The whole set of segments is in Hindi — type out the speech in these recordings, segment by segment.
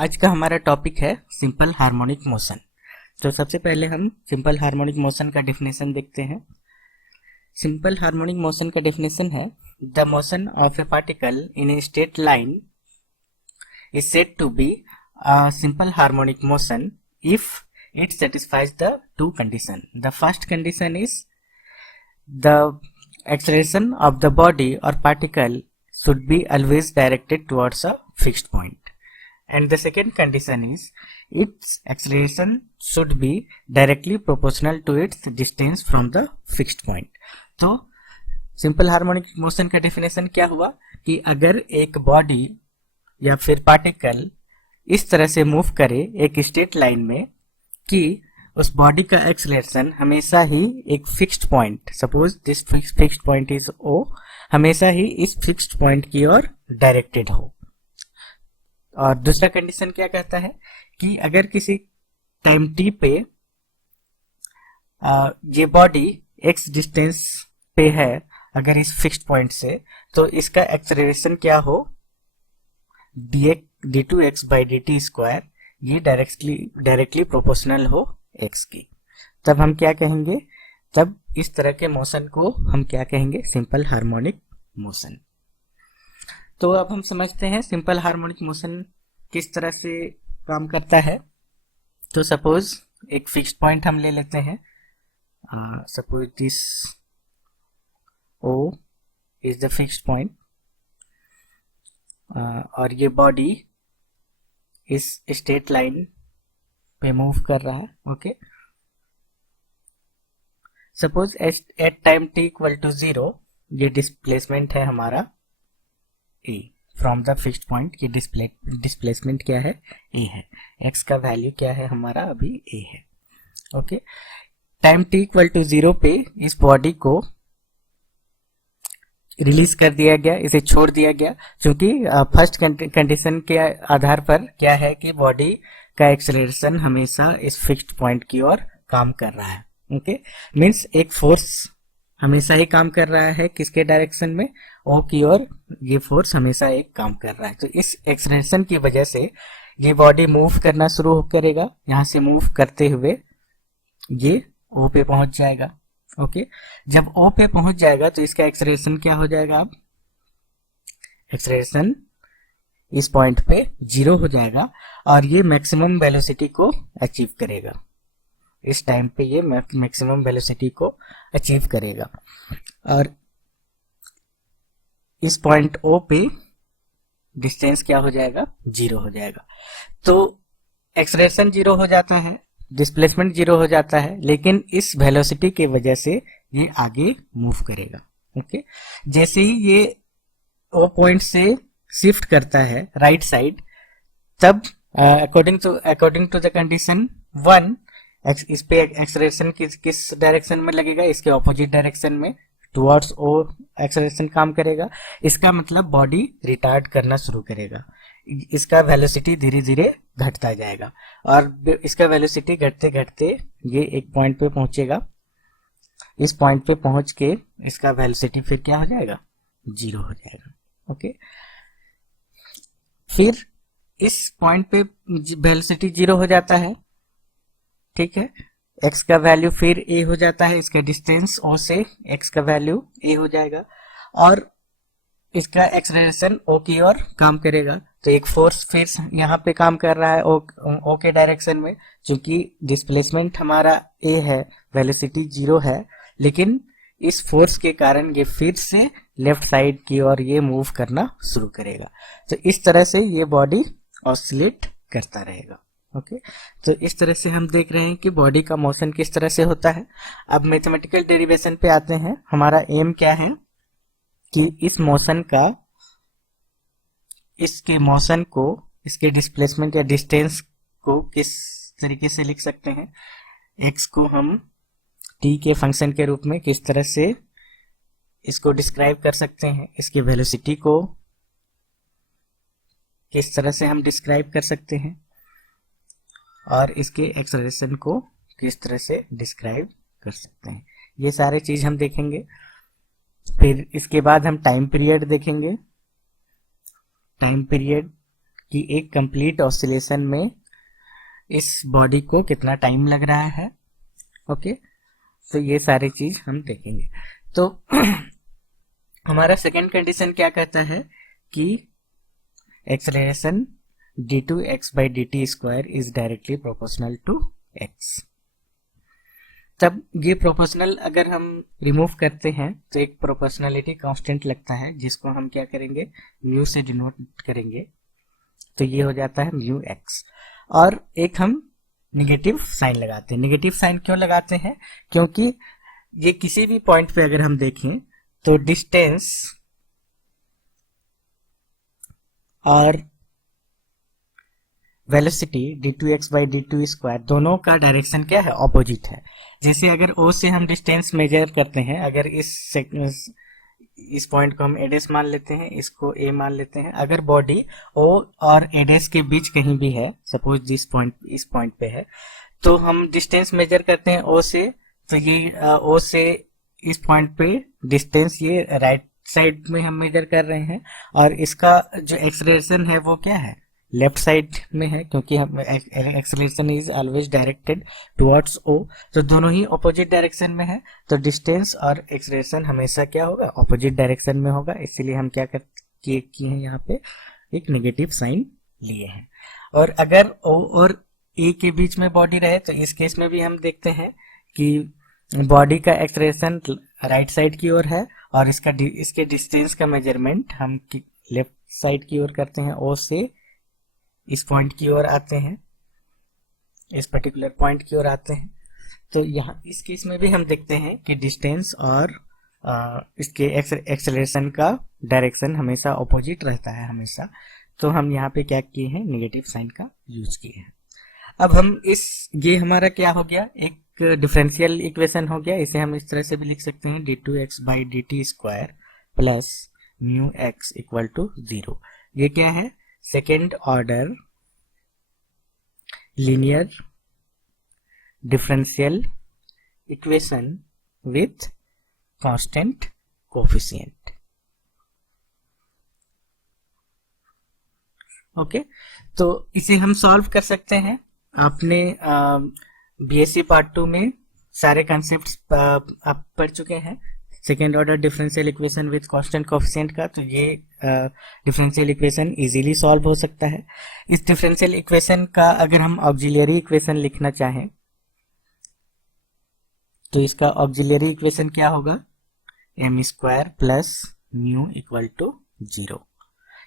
आज का हमारा टॉपिक है सिंपल हार्मोनिक मोशन। तो सबसे पहले हम सिंपल हार्मोनिक मोशन का डेफिनेशन देखते हैं। सिंपल हार्मोनिक मोशन का डेफिनेशन है the motion of A particle in a straight line is said to be a simple harmonic motion if it satisfies the two conditions. The first condition is the acceleration of the body or particle should be always directed towards a fixed point. And the second condition is its acceleration should be directly proportional to its distance from the fixed point. तो सिंपल हार्मोनिक मोशन का डेफिनेशन क्या हुआ कि अगर एक बॉडी या फिर पार्टिकल इस तरह से मूव करे एक स्ट्रेट लाइन में कि उस बॉडी का एक्सेलरेशन हमेशा ही एक fixed point, suppose this fixed point is O, हमेशा ही इस फिक्स्ड पॉइंट की ओर डायरेक्टेड हो। और दूसरा कंडीशन क्या कहता है कि अगर किसी टाइम टी पे ये बॉडी एक्स डिस्टेंस पे है अगर इस फिक्स्ड पॉइंट से, तो इसका एक्सेलरेशन क्या हो, d2x बाई dt स्क्वायर, ये डायरेक्टली प्रोपोर्शनल हो x की। तब हम क्या कहेंगे, तब इस तरह के मोशन को हम क्या कहेंगे, सिंपल हार्मोनिक मोशन। तो अब हम समझते हैं सिंपल हार्मोनिक मोशन किस तरह से काम करता है। तो सपोज एक फिक्स्ड पॉइंट हम ले लेते हैं, suppose this O is the fixed point, और ये बॉडी इस स्ट्रेट लाइन पे मूव कर रहा है। Okay, suppose at time t equal to 0 ये डिस्प्लेसमेंट है हमारा a from the fixed point. ये डिस्प्लेसमेंट क्या है, a है। x का वैल्यू क्या है हमारा, अभी a है। Okay, time t equal to 0 पे इस बॉडी को रिलीज कर दिया गया, इसे छोड़ दिया गया, क्योंकि फर्स्ट कंडीशन के आधार पर क्या है कि बॉडी का एक्सेलरेशन हमेशा इस फिक्स्ड पॉइंट की ओर काम कर रहा है। ओके, मींस एक फोर्स हमेशा ही काम कर रहा है किसके डायरेक्शन में, ओ की ओर ये फोर्स हमेशा एक काम कर रहा है। तो इस एक्सेलरेशन की वजह से ये बॉडी मूव करना शुरू करेगा, यहाँ से मूव करते हुए ये ओ पे पहुंच जाएगा। ओके, जब O पे पहुंच जाएगा तो इसका एक्सेलरेशन क्या हो जाएगा, अब एक्सेलरेशन इस पॉइंट पे 0 हो जाएगा और ये मैक्सिमम वेलोसिटी को अचीव करेगा। इस टाइम पे ये मैक्सिमम वेलोसिटी को अचीव करेगा और इस पॉइंट O पे डिस्टेंस क्या हो जाएगा, 0 हो जाएगा। तो एक्सेलरेशन 0 हो जाता है, डिस्प्लेसमेंट 0 हो जाता है, लेकिन इस वेलोसिटी के वजह से ये आगे मूव करेगा। ओके, जैसे ही ये ओ पॉइंट से शिफ्ट करता है राइट साइड, तब अकॉर्डिंग टू द कंडीशन 1 इस पे एक्सेलरेशन किस डायरेक्शन में लगेगा, इसके ऑपोजिट डायरेक्शन में टुवर्ड्स ओ एक्सेलरेशन काम करेगा। इसका मतलब बॉडी रिटार्ड करना शुरू करेगा, इसका वेलोसिटी धीरे धीरे घटता जाएगा और इसका वेलोसिटी घटते घटते ये एक पॉइंट पे पहुंचेगा। इस पॉइंट पे पहुंच के इसका वेलोसिटी फिर क्या हो जाएगा, 0 हो जाएगा। ओके, फिर इस पॉइंट पे वेलोसिटी 0 हो जाता है, ठीक है, x का वैल्यू फिर a हो जाता है, इसका डिस्टेंस O से x का वैल्यू a हो जाएगा और इसका एक्सेलरेशन O की ओर काम करेगा। तो एक फोर्स फिर यहाँ पे काम कर रहा है O के डायरेक्शन में, क्योंकि डिस्प्लेसमेंट हमारा A है, वेलोसिटी 0 है, लेकिन इस फोर्स के कारण ये फिर से लेफ्ट साइड की ओर ये मूव करना शुरू करेगा। तो इस तरह से ये बॉडी ऑसिलेट करता रहेगा। ओके, तो इस तरह से हम देख रहे हैं कि बॉडी का मोशन किस तरह से होता है। अब मैथमेटिकल डेरिवेशन पे आते हैं। हमारा एम क्या है कि इस मोशन का, इसके मोशन को, इसके डिस्प्लेसमेंट या डिस्टेंस को किस तरीके से लिख सकते हैं, x को हम t के फंक्शन के रूप में किस तरह से इसको डिस्क्राइब कर सकते हैं, इसके वेलोसिटी को किस तरह से हम डिस्क्राइब कर सकते हैं और इसके एक्सेलरेशन को किस तरह से डिस्क्राइब कर सकते हैं, ये सारे चीज हम देखेंगे। फिर इसके बाद हम टाइम पीरियड देखेंगे। टाइम पीरियड कि एक कंप्लीट ऑसिलेशन में इस बॉडी को कितना टाइम लग रहा है। ओके, तो ये सारी चीज हम देखेंगे। तो हमारा सेकेंड कंडीशन क्या कहता है कि acceleration d2x/dt² is directly proportional to x। तब ये प्रोपोर्शनल अगर हम रिमूव करते हैं तो एक प्रोपोर्शनलिटी कांस्टेंट लगता है, जिसको हम क्या करेंगे, म्यू से डिनोट करेंगे, तो ये हो जाता है म्यू एक्स। और एक हम नेगेटिव साइन लगाते हैं। नेगेटिव साइन क्यों लगाते हैं, क्योंकि ये किसी भी पॉइंट पे अगर हम देखें तो डिस्टेंस और वेलोसिटी d2x/d2² दोनों का डायरेक्शन क्या है, ऑपोजिट है। जैसे अगर O से हम डिस्टेंस मेजर करते हैं, अगर इस पॉइंट को हम एडेस मान लेते हैं, इसको A मान लेते हैं, अगर बॉडी O और एडेस के बीच कहीं भी है, सपोज इस पॉइंट पे है, तो हम डिस्टेंस मेजर करते हैं O से, तो ये O से इस पॉइंट पे डिस्टेंस ये राइट साइड में हम मेजर कर रहे हैं, और इसका जो एक्सेलरेशन है वो क्या है, लेफ्ट साइड में है, क्योंकि हम acceleration is always directed towards O, तो दोनों ही ऑपोजिट डायरेक्शन में है, तो डिस्टेंस और एक्सेलरेशन हमेशा क्या होगा, ऑपोजिट डायरेक्शन में होगा। इसीलिए हम क्या किए हैं, यहाँ पे एक नेगेटिव साइन लिए हैं। और अगर O और A के बीच में बॉडी रहे, तो इस केस में भी हम देखते हैं कि बॉडी का एक्सेलरेशन राइट साइड की ओर है, और इसके डिस्टेंस का मेजरमेंट हम लेफ्ट साइड की ओर करते हैं। O से इस पॉइंट की ओर आते हैं, इस पर्टिकुलर पॉइंट की ओर आते हैं। तो यहाँ इस केस में भी हम देखते हैं कि डिस्टेंस और इसके एक्सेलरेशन का डायरेक्शन हमेशा ऑपोजिट रहता है हमेशा। तो हम यहाँ पे क्या किए हैं, नेगेटिव साइन का यूज किए हैं। अब हम ये हमारा क्या हो गया, एक डिफरेंशियल इक्वेशन हो गया। इसे हम इस तरह से भी लिख सकते हैं, d2x/dt² plus mu x equal to 0। ये क्या है, second order linear differential equation with constant coefficient. Okay, तो इसे हम सॉल्व कर सकते हैं। आपने बीएससी पार्ट 2 में सारे कॉन्सेप्ट्स आप पढ़ चुके हैं, second order differential equation with constant coefficient का। तो ये डिफरेंशियल इक्वेशन इजीली सॉल्व हो सकता है। इस डिफरेंशियल इक्वेशन का अगर हम ऑक्सिलरी इक्वेशन लिखना चाहें, तो इसका ऑक्सिलरी इक्वेशन क्या होगा, m² plus mu equal to 0।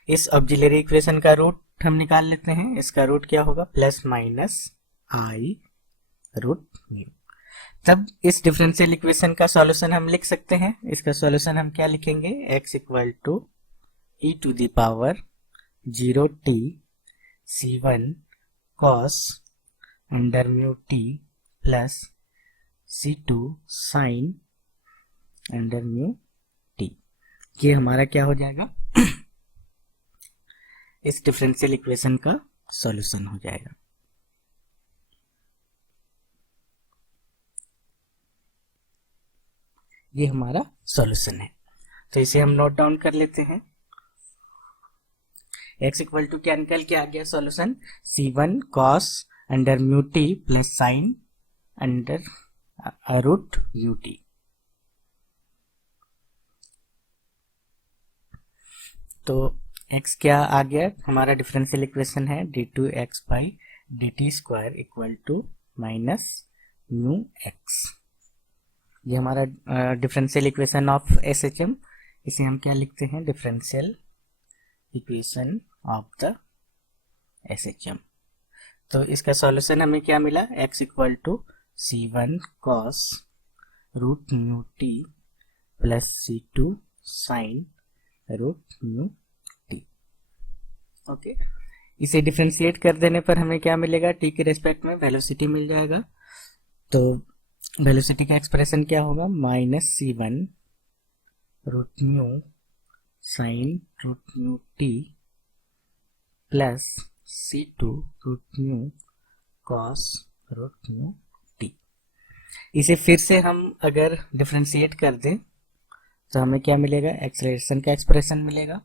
इस ऑक्सिलरी इक्वेशन का रूट हम निकाल लेते हैं। इसका रूट क्या होगा, plus minus i root mu. तब इस डिफरेंशियल इक्वेशन का सॉल्यूशन हम लिख सकते हैं। इसका सॉल्यूशन हम क्या लिखेंगे, x equal to e⁻0t c1 cos under mu t plus c2 sin under mu t। ये हमारा क्या हो जाएगा, इस डिफरेंशियल इक्वेशन का सॉल्यूशन हो जाएगा। ये हमारा सॉल्यूशन है। तो इसे हम नोट डाउन कर लेते हैं। x इक्वल टू क्या निकल के आ गया solution, c1 cos under mu t plus sine under root mu t। तो x क्या आ गया, हमारा डिफरेंशियल इक्वेशन है d2x/dt² equal to minus mu x। ये हमारा डिफरेंशियल इक्वेशन ऑफ SHM। इसे हम क्या लिखते हैं, differential equation of the SHM। तो इसका सॉल्यूशन हमें क्या मिला, x equal to c1 cos root mu t plus c2 sin root mu t। Okay, इसे डिफरेंशिएट कर देने पर हमें क्या मिलेगा, t के रेस्पेक्ट में वेलोसिटी मिल जाएगा। तो वेलोसिटी का एक्सप्रेशन क्या होगा, -c1 root mu sine root mu t plus c2 root mu cos root mu t। इसे फिर से हम अगर डिफरेंशिएट कर दें तो हमें क्या मिलेगा, एक्सेलरेशन का एक्सप्रेशन मिलेगा।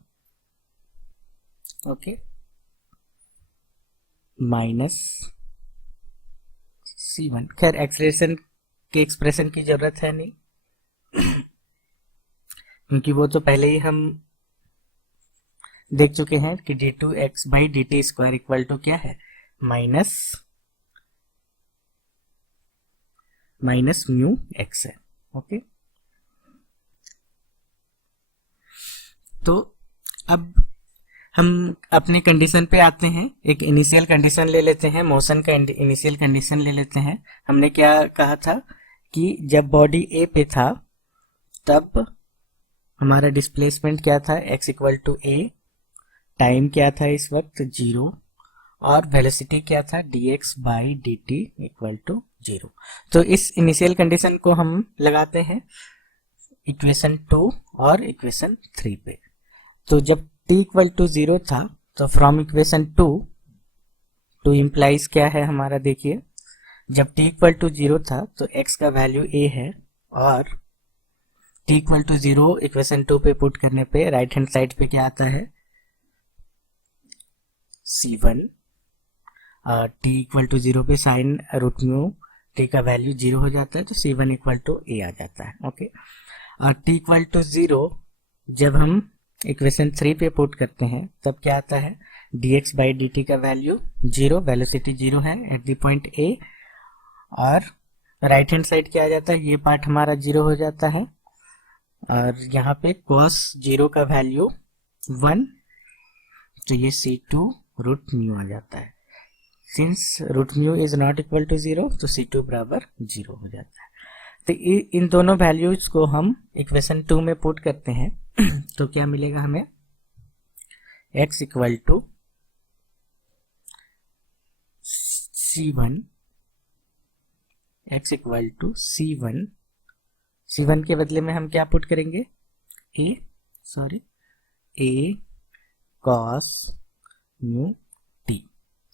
Okay, minus c1। खैर एक्सलेशन के एक्सप्रेशन की जरूरत है नहीं क्योंकि वो तो पहले ही हम देख चुके हैं कि d2x by dt square equal to क्या है, माइनस म्यू एक्स है। ओके, तो अब हम अपनी कंडीशन पे आते हैं। एक इनिशियल कंडीशन ले लेते हैं, मोशन का इनिशियल कंडीशन ले लेते हैं। हमने क्या कहा था कि जब बॉडी ए पे था तब हमारा डिस्प्लेसमेंट क्या था, x equal to A, time क्या था इस वक्त 0, और वेलोसिटी क्या था dx by dt equal to 0। तो इस इनिशियल कंडीशन को हम लगाते हैं इक्वेशन 2 और इक्वेशन 3 पे। तो जब t इक्वल टू 0 था तो फ्रॉम इक्वेशन 2 इम्प्लाइज क्या है हमारा, देखिए जब t इक्वल टू 0 था तो x का वैल्यू a है, और t इक्वल टू 0 इक्वेशन 2 पे पुट करने पे राइट हैंड साइड पे क्या आता है c1, t इक्वल टू 0 पे साइन रूट म्यू t का वैल्यू 0 हो जाता है तो c1 इक्वल टू a आ जाता है। ओके, और t इक्वल टू 0 जब हम इक्वेशन 3 पे पुट करते हैं तब क्या आता है, dx बाई dt का वैल्यू 0, वेलोसिटी 0 है एट द पॉइंट a, और राइट हैंड साइड क्या आ जाता है, ये पार्ट हमारा 0 हो जाता है, और यहाँ पे cos 0 का वैल्यू 1, तो ये c2 रूट म्यू आ जाता है। Since root mu is not equal to 0 तो c2 बराबर 0 हो जाता है। तो इन दोनों वैल्यूज को हम इक्वेशन 2 में पुट करते हैं तो क्या मिलेगा हमें, x equal to c1, x equal to c1 के बदले में हम क्या पुट करेंगे, a cos mu t।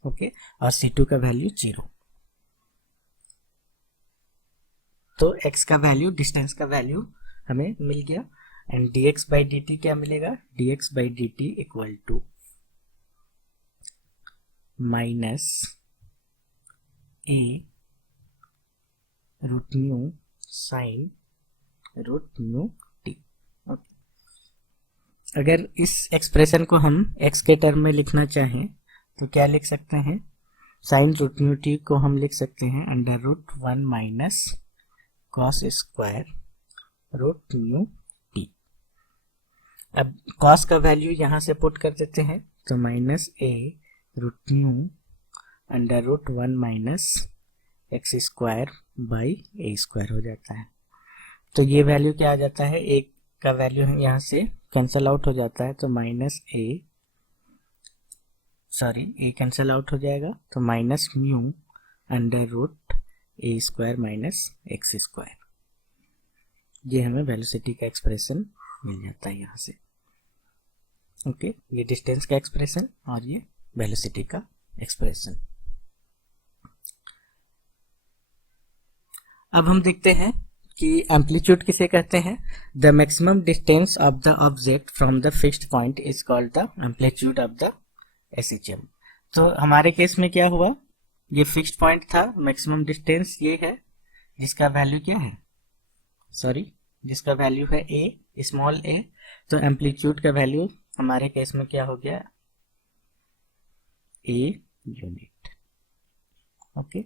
Okay, और c2 का वैल्यू 0। तो x का वैल्यू, डिस्टेंस का वैल्यू हमें मिल गया, एंड dx बाई dt क्या मिलेगा, dx by dt equal to minus a root mu sine root mu t। अगर इस एक्सप्रेशन को हम x के टर्म में लिखना चाहें तो क्या लिख सकते हैं, साइन रूट म्यू t को हम लिख सकते हैं under root 1 minus cos square root mu t। अब कॉस का वैल्यू यहां से पुट कर देते हैं तो minus a root mu under root 1 minus x square by a square हो जाता है। तो ये वैल्यू क्या आ जाता है, a का वैल्यू यहाँ से कैंसल आउट हो जाता है, तो माइनस a कैंसल आउट हो जाएगा, तो minus mu under root a square minus x square. ये हमें वेलोसिटी का एक्सप्रेशन मिल जाता है यहाँ से। ओके, ये डिस्टेंस का एक्सप्रेशन और ये वेलोसिटी का एक्सप्रेशन। अब हम देखते हैं कि एम्पलीट्यूड किसे कहते हैं। The maximum distance of the object from the fixed point is called the amplitude of the SHM. तो हमारे केस में क्या हुआ, ये फिक्स्ड पॉइंट था, मैक्सिमम डिस्टेंस ये है जिसका वैल्यू क्या है, जिसका वैल्यू है a, स्मॉल a। तो एम्पलीट्यूड का वैल्यू हमारे केस में क्या हो गया, a unit. Okay,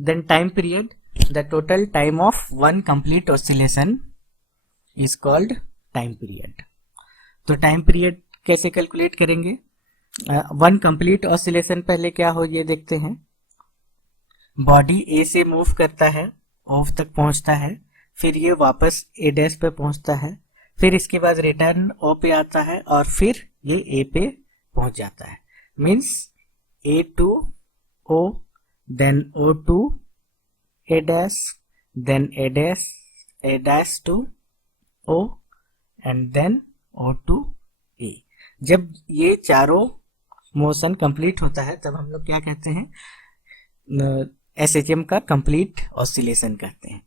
then time period, the total time of one complete oscillation is called time period. तो टाइम पीरियड कैसे कैलकुलेट करेंगे, वन कंप्लीट ऑसिलेशन पहले क्या हो ये देखते हैं। बॉडी ए से मूव करता है, ऑफ तक पहुंचता है, फिर ये वापस ए डैश पे पहुंचता है, फिर इसके बाद रिटर्न ओ पे आता है और फिर ये ए पे पहुंच जाता है। Means A to O, then O to A dash, then A dash to O, and then O to A. जब ये चारों मोशन कंप्लीट होता है तब हम लोग क्या कहते हैं, एसएचएम का कंप्लीट ऑसिलेशन कहते हैं।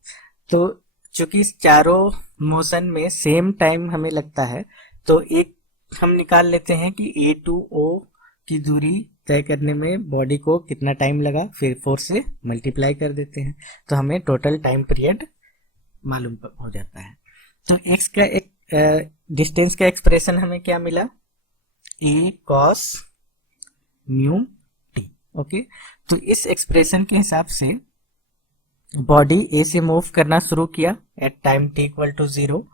तो चूंकि इस चारों मोशन में सेम टाइम हमें लगता है तो एक हम निकाल लेते हैं कि ए टू ओ की दूरी तय करने में बॉडी को कितना टाइम लगा, फिर 4 से मल्टीप्लाई कर देते हैं तो हमें टोटल टाइम पीरियड मालूम हो जाता है। तो एक्स का एक डिस्टेंस का एक्सप्रेशन हमें क्या मिला, ए कॉस म्यू टी। ओके, तो इस एक्सप्रेशन के हिसाब से बॉडी ए से मूव करना शुरू किया at time t equal to 0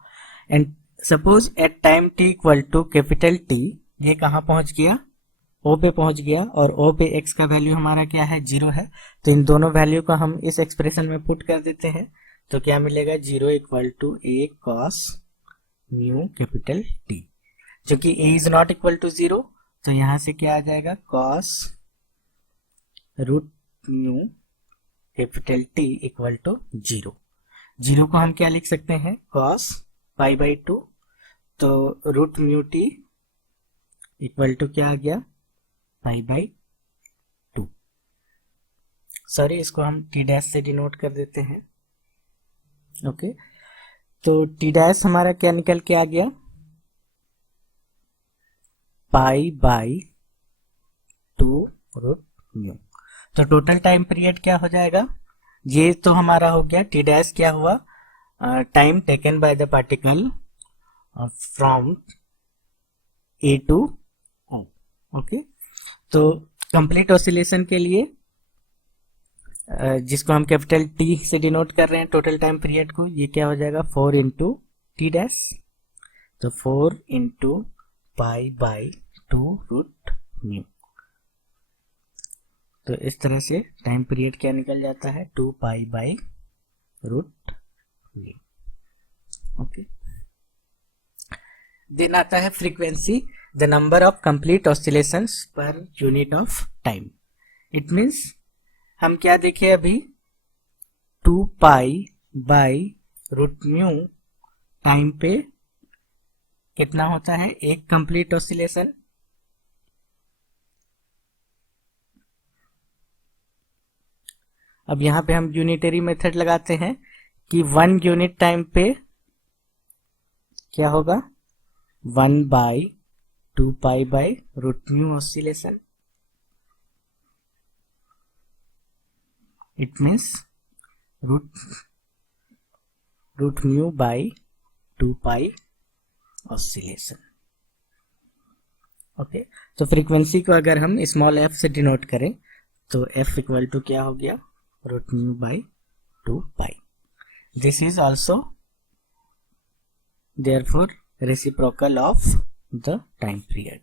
and suppose at time t equal to capital T ये कहाँ पहुंच गया, ओ पे पहुंच गया, और ओ पे एक्स का वैल्यू हमारा क्या है, 0 है। तो इन दोनों वैल्यू को हम इस एक्सप्रेशन में पुट कर देते हैं तो क्या मिलेगा, 0 equal to A cos mu capital T. क्योंकि A is not equal to 0 तो यहां से क्या आ जाएगा, cos root mu capital T equal to 0। 0 को हम क्या लिख सकते हैं, कॉस पाई बाई 2, तो root mu t equal to क्या आ गया, पाई बाई 2। सॉरी, इसको हम टी डैश से डिनोट कर देते हैं। ओके, तो टी डैश हमारा क्या निकल के आ गया, पाई बाई 2 रूट म्यू। तो टोटल टाइम पीरियड क्या हो जाएगा, ये तो हमारा हो गया, टी डैश क्या हुआ, time taken by the particle from A to O. Okay, तो कंप्लीट ऑसिलेशन के लिए जिसको हम कैपिटल टी से डिनोट कर रहे हैं टोटल टाइम पीरियड को, ये क्या हो जाएगा, 4 इंटू टी डैश, तो 4 into pi by 2 root mu. तो इस तरह से टाइम पीरियड क्या निकल जाता है, 2 pi by root mu. Okay, then आता है frequency, the number of complete oscillations per unit of time. It means हम क्या देखे अभी, 2 pi by root mu time पे कितना होता है, एक कंप्लीट ऑसिलेशन। अब यहां पे हम यूनिटरी मेथड लगाते हैं कि 1 यूनिट टाइम पे क्या होगा, 1 by 2 pi by root mu oscillation. It means root mu by 2 pi oscillation. Okay, तो फ्रीक्वेंसी को अगर हम स्मॉल एफ से डिनोट करें तो एफ इक्वल टू क्या हो गया, root mu by 2 pi. This is also therefore reciprocal of the time period।